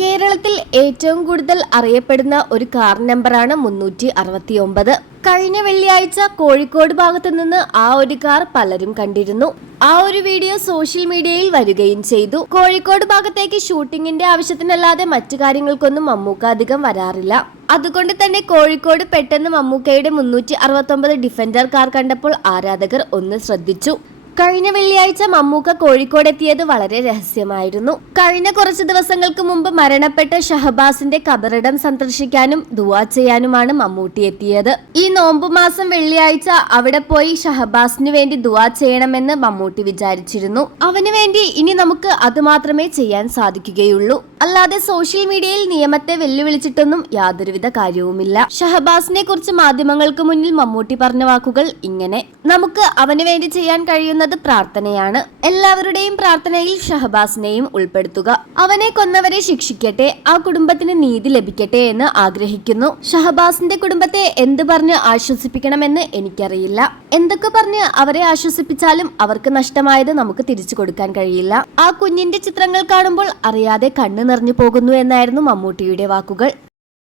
കേരളത്തിൽ ഏറ്റവും കൂടുതൽ അറിയപ്പെടുന്ന ഒരു കാർ നമ്പറാണ് 369. കഴിഞ്ഞ വെള്ളിയാഴ്ച കോഴിക്കോട് ഭാഗത്തു നിന്ന് ആ ഒരു കാർ പലരും കണ്ടിരുന്നു. ആ ഒരു വീഡിയോ സോഷ്യൽ മീഡിയയിൽ വരികയും ചെയ്തു. കോഴിക്കോട് ഭാഗത്തേക്ക് ഷൂട്ടിങ്ങിന്റെ ആവശ്യത്തിനല്ലാതെ മറ്റു കാര്യങ്ങൾക്കൊന്നും മമ്മൂക്ക അധികം വരാറില്ല. അതുകൊണ്ട് തന്നെ കോഴിക്കോട് പെട്ടെന്ന് മമ്മൂക്കയുടെ 369 ഡിഫൻഡർ കാർ കണ്ടപ്പോൾ ആരാധകർ ഒന്ന് ശ്രദ്ധിച്ചു. കഴിഞ്ഞ വെള്ളിയാഴ്ച മമ്മൂക്ക കോഴിക്കോട് എത്തിയത് വളരെ രഹസ്യമായിരുന്നു. കഴിഞ്ഞ കുറച്ച് ദിവസങ്ങൾക്ക് മുമ്പ് മരണപ്പെട്ട ഷഹബാസിന്റെ ഖബറിടം സന്ദർശിക്കാനും ദുആ ചെയ്യാനുമാണ് മമ്മൂട്ടി എത്തിയത്. ഈ നോമ്പ് മാസം വെള്ളിയാഴ്ച അവിടെ പോയി ഷഹബാസിന് വേണ്ടി ദുആ ചെയ്യണമെന്ന് മമ്മൂട്ടി വിചാരിച്ചിരുന്നു. അവന് വേണ്ടി ഇനി നമുക്ക് അത് മാത്രമേ ചെയ്യാൻ സാധിക്കുകയുള്ളൂ. അല്ലാതെ സോഷ്യൽ മീഡിയയിൽ നിയമത്തെ വെല്ലുവിളിച്ചിട്ടൊന്നും യാതൊരുവിധ കാര്യവുമില്ല. ഷഹബാസിനെ കുറിച്ച് മാധ്യമങ്ങൾക്ക് മുന്നിൽ മമ്മൂട്ടി പറഞ്ഞ വാക്കുകൾ ഇങ്ങനെ: നമുക്ക് അവന് വേണ്ടി ചെയ്യാൻ കഴിയുന്ന പ്രാർത്ഥനയാണ്. എല്ലാവരുടെയും പ്രാർത്ഥനയിൽ ഷഹബാസിനെയും ഉൾപ്പെടുത്തുക. അവനെ കൊന്നവരെ ശിക്ഷിക്കട്ടെ, ആ കുടുംബത്തിന് നീതി ലഭിക്കട്ടെ എന്ന് ആഗ്രഹിക്കുന്നു. ഷഹബാസിന്റെ കുടുംബത്തെ എന്ത് പറഞ്ഞ് ആശ്വസിപ്പിക്കണമെന്ന് എനിക്കറിയില്ല. എന്തൊക്കെ പറഞ്ഞ് അവരെ ആശ്വസിപ്പിച്ചാലും അവർക്ക് നഷ്ടമായത് നമുക്ക് തിരിച്ചു കൊടുക്കാൻ കഴിയില്ല. ആ കുഞ്ഞിന്റെ ചിത്രങ്ങൾ കാണുമ്പോൾ അറിയാതെ കണ്ണു നിറഞ്ഞു പോകുന്നു എന്നായിരുന്നു മമ്മൂട്ടിയുടെ വാക്കുകൾ.